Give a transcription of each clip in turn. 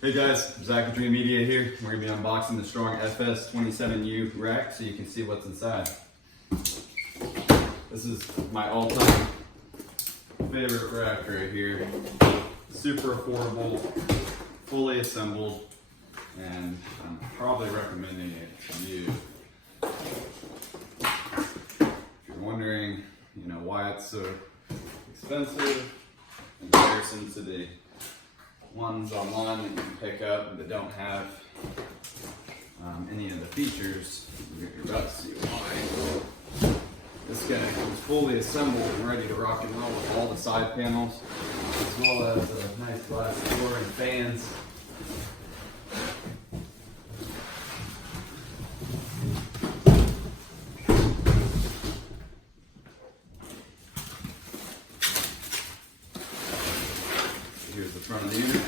Hey guys, Zach with Dreamedia here. We're going to be unboxing the strong FS-27U rack so you can see what's inside. This is my all-time favorite rack right here. Super affordable, fully assembled, and I'm probably recommending it to you. If you're wondering, why it's so expensive in comparison to the ones online that you can pick up that don't have any of the features, you're about to see why. This guy is fully assembled and ready to rock and roll with all the side panels, as well as a nice glass door and fans. Here's the front of the unit.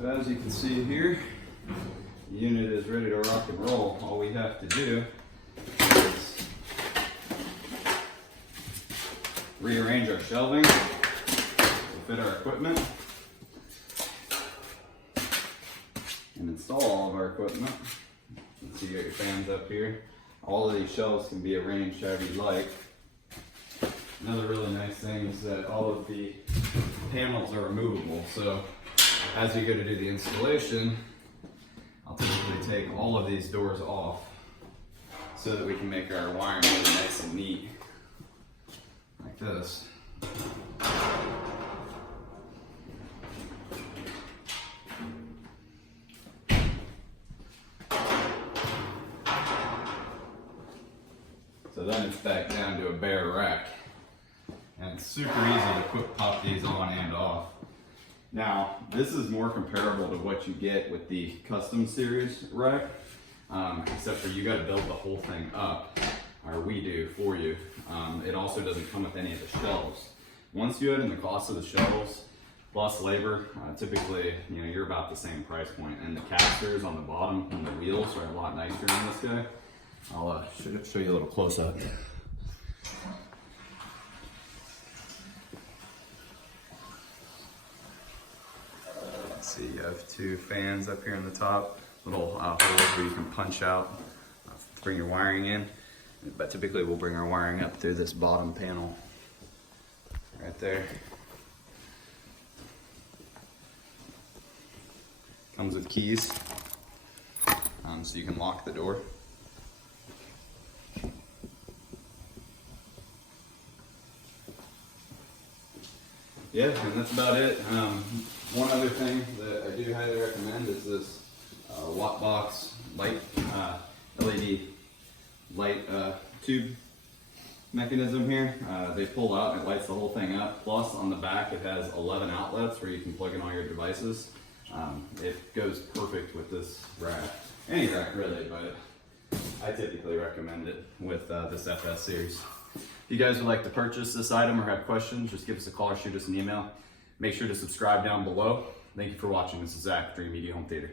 So as you can see here, the unit is ready to rock and roll. All we have to do is rearrange our shelving to fit our equipment and install all of our equipment. You can see you got your fans up here. All of these shelves can be arranged however you like. Another really nice thing is that all of the panels are removable. So as we go to do the installation, I'll typically take all of these doors off so that we can make our wiring really nice and neat, like this. So then it's back down to a bare rack. And it's super easy to pop these on and off. Now, this is more comparable to what you get with the custom series rack, except for you got to build the whole thing up, or we do for you. It also doesn't come with any of the shelves. Once you add in the cost of the shelves plus labor, typically you're about the same price point. And the casters on the bottom and the wheels are a lot nicer than this guy. I'll show you a little close up. See, you have two fans up here on the top, little holes where you can punch out to bring your wiring in. But typically we'll bring our wiring up through this bottom panel right there. Comes with keys, so you can lock the door. Yeah, and that's about it. One other thing that I do highly recommend is this watt box light, LED light tube mechanism here. They pull out and it lights the whole thing up. Plus on the back it has 11 outlets where you can plug in all your devices. It goes perfect with this rack. Any rack really, but I typically recommend it with this FS series. If you guys would like to purchase this item or have questions, just give us a call or shoot us an email. Make sure to subscribe down below. Thank you for watching. This is Zach, Dreamedia Home Theater.